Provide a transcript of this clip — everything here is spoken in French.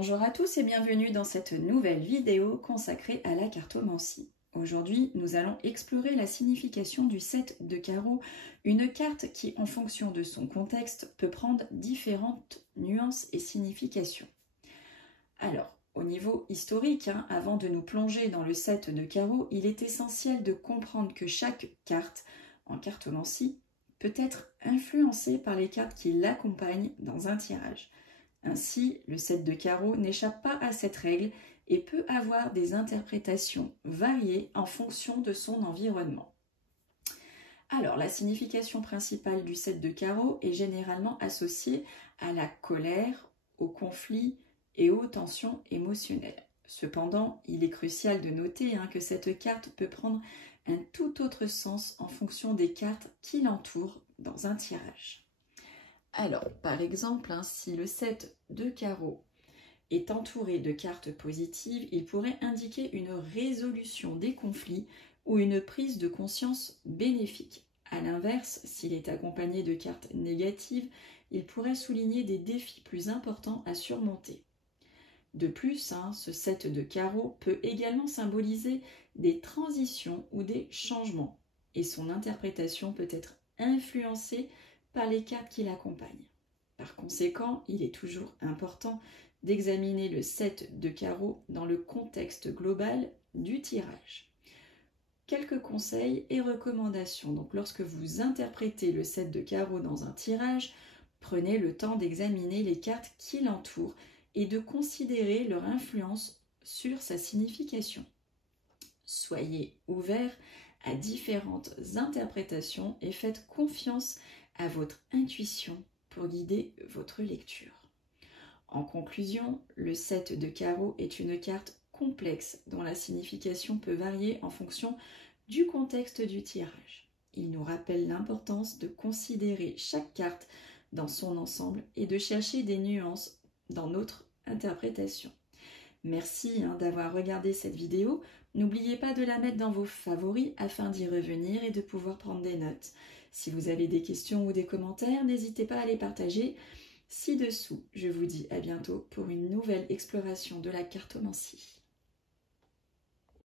Bonjour à tous et bienvenue dans cette nouvelle vidéo consacrée à la cartomancie. Aujourd'hui, nous allons explorer la signification du 7 de carreau, une carte qui, en fonction de son contexte, peut prendre différentes nuances et significations. Alors, au niveau historique, avant de nous plonger dans le 7 de carreau, il est essentiel de comprendre que chaque carte en cartomancie peut être influencée par les cartes qui l'accompagnent dans un tirage. Ainsi, le 7 de carreau n'échappe pas à cette règle et peut avoir des interprétations variées en fonction de son environnement. Alors, la signification principale du 7 de carreau est généralement associée à la colère, au conflit et aux tensions émotionnelles. Cependant, il est crucial de noter que cette carte peut prendre un tout autre sens en fonction des cartes qui l'entourent dans un tirage. Alors, par exemple, si le 7 de carreau est entouré de cartes positives, il pourrait indiquer une résolution des conflits ou une prise de conscience bénéfique. A l'inverse, s'il est accompagné de cartes négatives, il pourrait souligner des défis plus importants à surmonter. De plus, ce 7 de carreau peut également symboliser des transitions ou des changements, et son interprétation peut être influencée par les cartes qui l'accompagnent. Par conséquent, il est toujours important d'examiner le 7 de carreau dans le contexte global du tirage. Quelques conseils et recommandations. Donc, lorsque vous interprétez le 7 de carreau dans un tirage, prenez le temps d'examiner les cartes qui l'entourent et de considérer leur influence sur sa signification. Soyez ouvert à différentes interprétations et faites confiance à votre intuition pour guider votre lecture. En conclusion, le 7 de carreau est une carte complexe dont la signification peut varier en fonction du contexte du tirage. Il nous rappelle l'importance de considérer chaque carte dans son ensemble et de chercher des nuances dans notre interprétation. Merci d'avoir regardé cette vidéo. N'oubliez pas de la mettre dans vos favoris afin d'y revenir et de pouvoir prendre des notes. Si vous avez des questions ou des commentaires, n'hésitez pas à les partager ci-dessous. Je vous dis à bientôt pour une nouvelle exploration de la cartomancie.